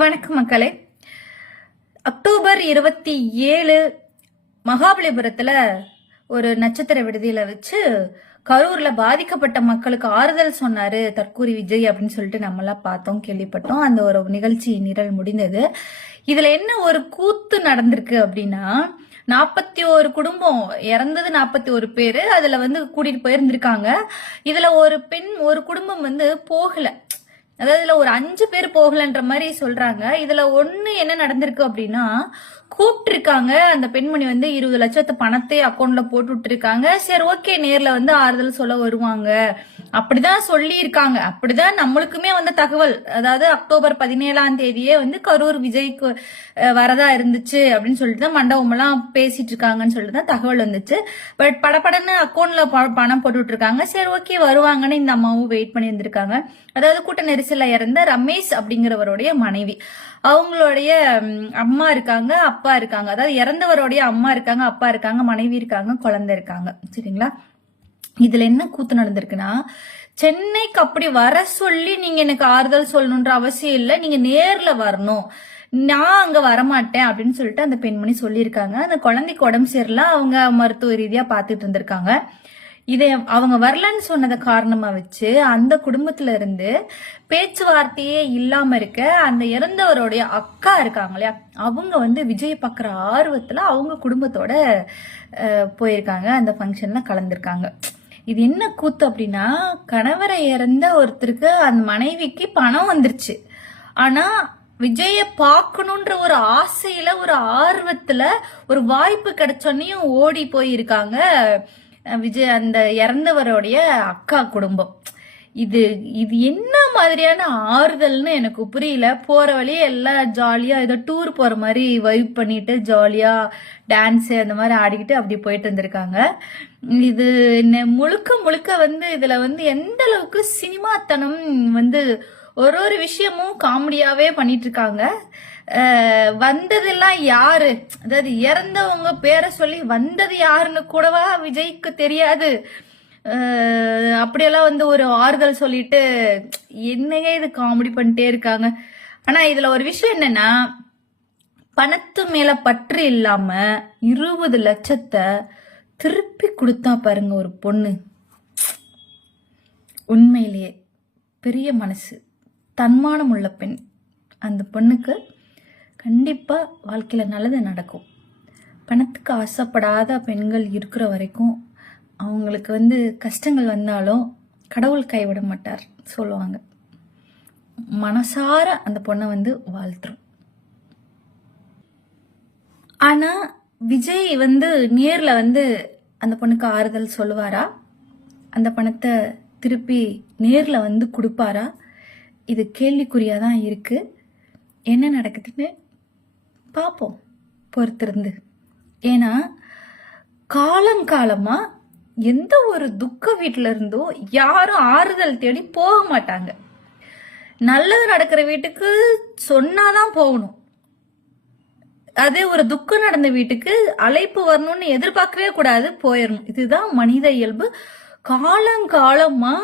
வணக்கம் மக்களே. அக்டோபர் இருபத்தி ஏழு மகாபலிபுரத்துல ஒரு நட்சத்திர விடுதியில வச்சு கரூர்ல பாதிக்கப்பட்ட மக்களுக்கு ஆறுதல் சொன்னாரு தற்கூரி விஜய் அப்படின்னு சொல்லிட்டு நம்ம எல்லாம் பார்த்தோம் கேள்விப்பட்டோம். அந்த ஒரு நிகழ்ச்சி நிரல் முடிந்தது. இதுல என்ன ஒரு கூத்து நடந்திருக்கு அப்படின்னா நாற்பத்தி ஒரு குடும்பம் இறந்தது நாற்பத்தி ஒரு பேரு. அதுல வந்து கூட்டிட்டு போயிருந்திருக்காங்க. இதுல ஒரு பெண் ஒரு குடும்பம் வந்து போகல. அதாவது இதுல ஒரு அஞ்சு பேர் போகலன்ற மாதிரி சொல்றாங்க. இதுல ஒண்ணு என்ன நடந்திருக்கு அப்படின்னா கூப்பிட்டுருக்காங்க. அந்த பெண்மணி வந்து இருபது லட்சத்து பணத்தை அக்கௌண்ட்ல போட்டு இருக்காங்க சரி ஓகே நேர்ல வந்து ஆறுதல் சொல்ல வருவாங்க. அப்படிதான் சொல்லி இருக்காங்க அப்படிதான் நம்மளுக்குமே வந்த தகவல். அதாவது அக்டோபர் பதினேழாம் தேதியே வந்து கரூர் விஜய்க்கு வரதா இருந்துச்சு அப்படின்னு சொல்லிட்டு தான் மண்டபம் எல்லாம் பேசிட்டு இருக்காங்கன்னு சொல்லிட்டு தான் தகவல் வந்துச்சு. பட் படப்படன்னு அக்கௌண்ட்ல பணம் போட்டு இருக்காங்க சரி ஓகே வருவாங்கன்னு இந்த அம்மாவும் வெயிட் பண்ணி இருந்திருக்காங்க அதாவது கூட்ட வயசுல இறந்த ரமேஷ் அப்படிங்கிறவருடைய மனைவி. அவங்களுடைய அம்மா இருக்காங்க அப்பா இருக்காங்க. அதாவது இறந்தவருடைய அம்மா இருக்காங்க அப்பா இருக்காங்க மனைவி இருக்காங்க குழந்தை இருக்காங்க. சரிங்களா? இதுல என்ன கூத்து நடந்திருக்குன்னா சென்னைக்கு அப்படி வர சொல்லி நீங்க எனக்கு ஆறுதல் சொல்லணுன்ற அவசியம் இல்லை. நீங்க நேர்ல வரணும். நான் அங்க வரமாட்டேன். அப்படின்னு சொல்லிட்டு அந்த பெண்மணி சொல்லியிருக்காங்க. அந்த குழந்தைக்கு உடம்பு சரியில்லை. அவங்க மருத்துவ ரீதியா பார்த்துட்டு இருந்திருக்காங்க. இதை அவங்க வரலன்னு சொன்னதை காரணமா வச்சு அந்த குடும்பத்துல இருந்து பேச்சுவார்த்தையே இல்லாம இருக்க அந்த இறந்தவருடைய அக்கா இருக்காங்க இல்லையா? அவங்க வந்து விஜய் பார்க்குற ஆர்வத்துல அவங்க குடும்பத்தோட போயிருக்காங்க. அந்த ஃபங்க்ஷன்ல கலந்துருக்காங்க. இது என்ன கூத்து அப்படின்னா கணவரை இறந்த ஒருத்தருக்கு அந்த மனைவிக்கு பணம் வந்துருச்சு. ஆனா விஜய பார்க்கணுன்ற ஒரு ஆசையில ஒரு ஆர்வத்துல ஒரு வாய்ப்பு கிடைச்சோன்னையும் ஓடி போயிருக்காங்க விஜய் அந்த இறந்தவருடைய அக்கா குடும்பம். இது இது என்ன மாதிரியான ஆறுதல்னு எனக்கு புரியல. போற வழியே எல்லாம் ஜாலியா ஏதோ டூர் போற மாதிரி வைப் பண்ணிட்டு ஜாலியா டான்ஸ் அந்த மாதிரி ஆடிக்கிட்டு அப்படி போயிட்டு இருந்திருக்காங்க இது என்ன முழுக்க முழுக்க வந்து இதுல வந்து எந்த அளவுக்கு சினிமாத்தனம் வந்து ஒரு ஒரு விஷயமும் காமெடியாவே பண்ணிட்டு இருக்காங்க. வந்ததெல்லாம் யாரு? அதாவது இறந்தவங்க பேரை சொல்லி வந்தது யாருன்னு கூடவா விஜய்க்கு தெரியாது. அப்படியெல்லாம் வந்து ஒரு ஆறுதல் சொல்லிட்டு என்னங்க இது காமெடி பண்ணிட்டே இருக்காங்க. ஆனா இதுல ஒரு விஷயம் என்னன்னா பணத்து மேல பற்று இல்லாம இருபது லட்சத்தை திருப்பி கொடுத்தா பாருங்க ஒரு பொண்ணு. உண்மையிலேயே பெரிய மனசு. தன்மானம் உள்ள பெண். அந்த பொண்ணுக்கு கண்டிப்பாக வாழ்க்கையில் நல்லது நடக்கும். பணத்துக்கு ஆசைப்படாத பெண்கள் இருக்கிற வரைக்கும் அவங்களுக்கு வந்து கஷ்டங்கள் வந்தாலும் கடவுள் கைவிட மாட்டார் சொல்லுவாங்க. மனசார அந்த பொண்ணை வந்து வாழ்த்துறோம் ஆனால் விஜய் வந்து நேரில் வந்து அந்த பொண்ணுக்கு ஆறுதல் சொல்லுவாரா? அந்த பணத்தை திருப்பி நேரில் வந்து கொடுப்பாரா? இது கேள்விக்குறியாக தான் இருக்குது என்ன நடக்குதுன்னு பார்ப்போம் பொறுத்திருந்து. ஏன்னா காலங்காலமாக எந்த ஒரு துக்க வீட்டுல இருந்தோ யாரும் ஆறுதல் தேடி போக மாட்டாங்க. நல்லது நடக்கிற வீட்டுக்கு சொன்னாதான் போகணும். அதே ஒரு துக்கம் நடந்த வீட்டுக்கு அழைப்பு வரணும்னு எதிர்பார்க்கவே கூடாது போயிடணும். இதுதான் மனித இயல்பு. காலங்காலமா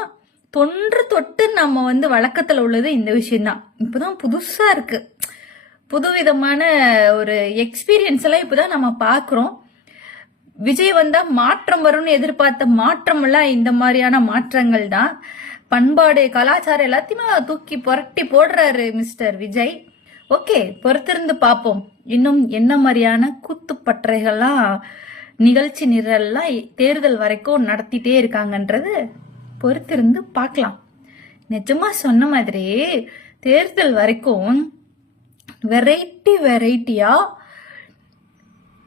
தொன்று தொட்டு நம்ம வந்து வழக்கத்துல உள்ளது இந்த விஷயம்தான். இப்பதான் புதுசா இருக்கு. புதுவிதமான ஒரு எக்ஸ்பீரியன்ஸ் எல்லாம் இப்பதான் நம்ம பார்க்குறோம் விஜய் வந்தா மாற்றம் வரும்னு எதிர்பார்த்த மாற்றம் எல்லாம் இந்த மாதிரியான மாற்றங்கள் தான். பண்பாடு கலாச்சாரம் எல்லாத்தையுமே தூக்கி புரட்டி போடுறாரு மிஸ்டர் விஜய். ஓகே பொறுத்திருந்து பார்ப்போம் இன்னும் என்ன மாதிரியான கூத்துப்பற்றைகள்லாம் நிகழ்ச்சி நிரல்லாம் தேர்தல் வரைக்கும் நடத்திட்டே இருக்காங்கன்றது பொறுத்திருந்து பார்க்கலாம் நிஜமா சொன்ன மாதிரி தேர்தல் வரைக்கும் வெரைட்டி வெரைட்டியாக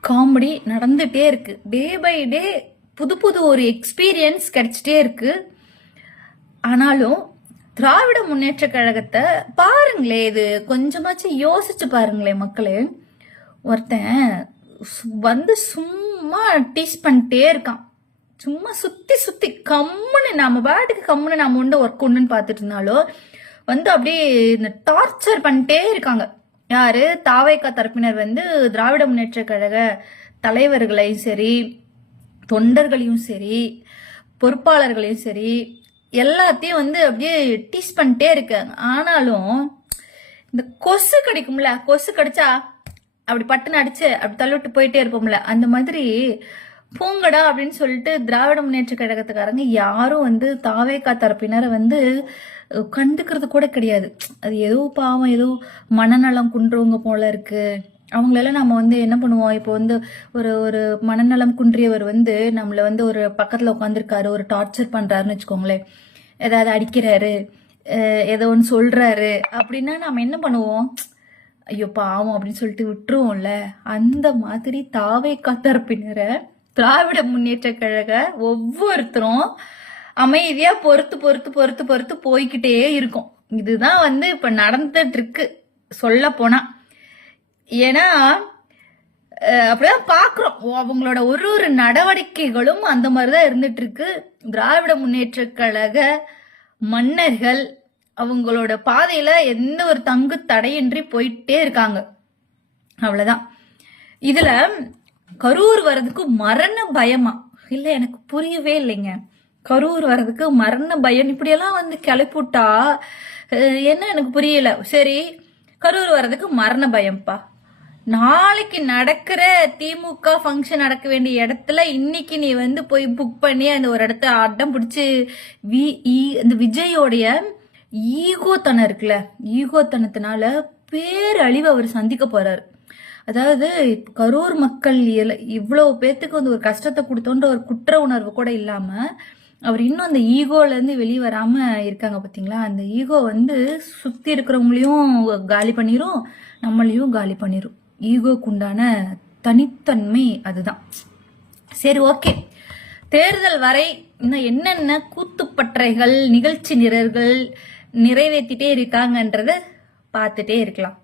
காமெடி நடந்துகிட்டே இருக்குது டே பை டே புது புது ஒரு எக்ஸ்பீரியன்ஸ் கிடைச்சிட்டே இருக்குது ஆனாலும் திராவிட முன்னேற்ற கழகத்தை பாருங்களே இது கொஞ்சமாச்சும் யோசிச்சு பாருங்களே மக்களே. ஒருத்தன் வந்து சும்மா டீச் பண்ணிட்டே இருக்கான். சும்மா சுத்தி சுத்தி கம்முன்னு நம்ம பாட்டுக்கு கம்முன்னு நம்ம உண்டு ஒர்க் உண்டுன்னு பார்த்துட்டு இருந்தாலும் வந்து அப்படியே இந்த டார்ச்சர் பண்ணிட்டே இருக்காங்க. யாரு? தாவைக்கா தரப்பினர் வந்து திராவிட முன்னேற்ற கழக தலைவர்களையும் சரி தொண்டர்களையும் சரி பொறுப்பாளர்களையும் சரி எல்லாத்தையும் வந்து அப்படியே டீஸ் பண்ணிட்டே இருக்காங்க. ஆனாலும் இந்த கொசு கடிக்கும்ல கொசு கடிச்சா அப்படி பட்டுன்னு அடிச்சு அப்படி தள்ளிவிட்டு போயிட்டே இருப்போம்ல அந்த மாதிரி பூங்கடா அப்படின்னு சொல்லிட்டு திராவிட முன்னேற்ற கழகத்துக்காரங்க யாரும் வந்து தாவேக்கா தரப்பினரை வந்து கண்டுக்கிறது கூட கிடையாது. அது ஏதோ பாவம் ஏதோ மனநலம் குன்றவங்க போல இருக்கு. அவங்களெல்லாம் நம்ம வந்து என்ன பண்ணுவோம்? இப்போ வந்து ஒரு ஒரு மனநலம் குன்றியவர் வந்து நம்மளை வந்து ஒரு பக்கத்தில் உட்காந்துருக்காரு ஒரு டார்ச்சர் பண்ணுறாருன்னு வச்சுக்கோங்களேன். ஏதாவது அடிக்கிறாரு ஏதோ ஒன்று சொல்கிறாரு அப்படின்னா நம்ம என்ன பண்ணுவோம்? ஐயோ பாவம் அப்படின்னு சொல்லிட்டு விட்டுருவோம்ல. அந்த மாதிரி தாவை காத்தரப்பினரை திராவிட முன்னேற்ற கழக ஒவ்வொருத்தரும் அமைதியா பொறுத்து பொறுத்து பொறுத்து பொறுத்து போய்கிட்டே இருக்கும். இதுதான் வந்து இப்ப நடந்துட்டு இருக்கு சொல்ல போனா ஏன்னா அப்படிதான் பாக்குறோம். அவங்களோட ஒரு ஒரு நடவடிக்கைகளும் அந்த மாதிரிதான் இருந்துட்டு இருக்கு. திராவிட முன்னேற்ற கழக மன்னர்கள் அவங்களோட பாதையில எந்த ஒரு தங்கு தடையின்றி போயிட்டே இருக்காங்க. அவ்வளவுதான். இதுல கரூர் வர்றதுக்கு மரண பயமா? இல்ல எனக்கு புரியவே இல்லைங்க. கரூர் வர்றதுக்கு மரண பயம். இப்படியெல்லாம் வந்து கிளப்பிவிட்டா என்ன எனக்கு புரியல. சரி கரூர் வர்றதுக்கு மரண பயம்ப்பா. நாளைக்கு நடக்கிற திமுக ஃபங்க்ஷன் நடக்க வேண்டிய இடத்துல இன்னைக்கு நீ வந்து போய் புக் பண்ணி அந்த ஒரு இடத்த அடம் பிடிச்சி வி ஈ- அந்த விஜயோடைய ஈகோத்தனம் இருக்குல்ல ஈகோத்தனத்தினால பேரழிவு அவர் சந்திக்க போறாரு. அதாவது கரூர் மக்கள் எல- இவ்வளவு பேர்த்துக்கு வந்து ஒரு கஷ்டத்தை கொடுத்தோன்ற ஒரு குற்ற உணர்வு கூட இல்லாம அவர் இன்னும் அந்த ஈகோல இருந்து வெளியே வராம இருக்காங்க பாத்தீங்களா? அந்த ஈகோ வந்து சுத்தி இருக்கிறவங்களையும் காலி பண்ணிரும் நம்மளையும் காலி பண்ணிரும். ஈகோக்குண்டான தனித்தன்மை அதுதான். சரி ஓகே. தேர்தல் வரை இன்னும் என்னென்ன கூத்துப்பற்றைகள் நிகழ்ச்சி நிரல்கள் நிறைவேற்றிட்டே இருக்காங்கன்றத பார்த்துட்டே இருக்கலாம்.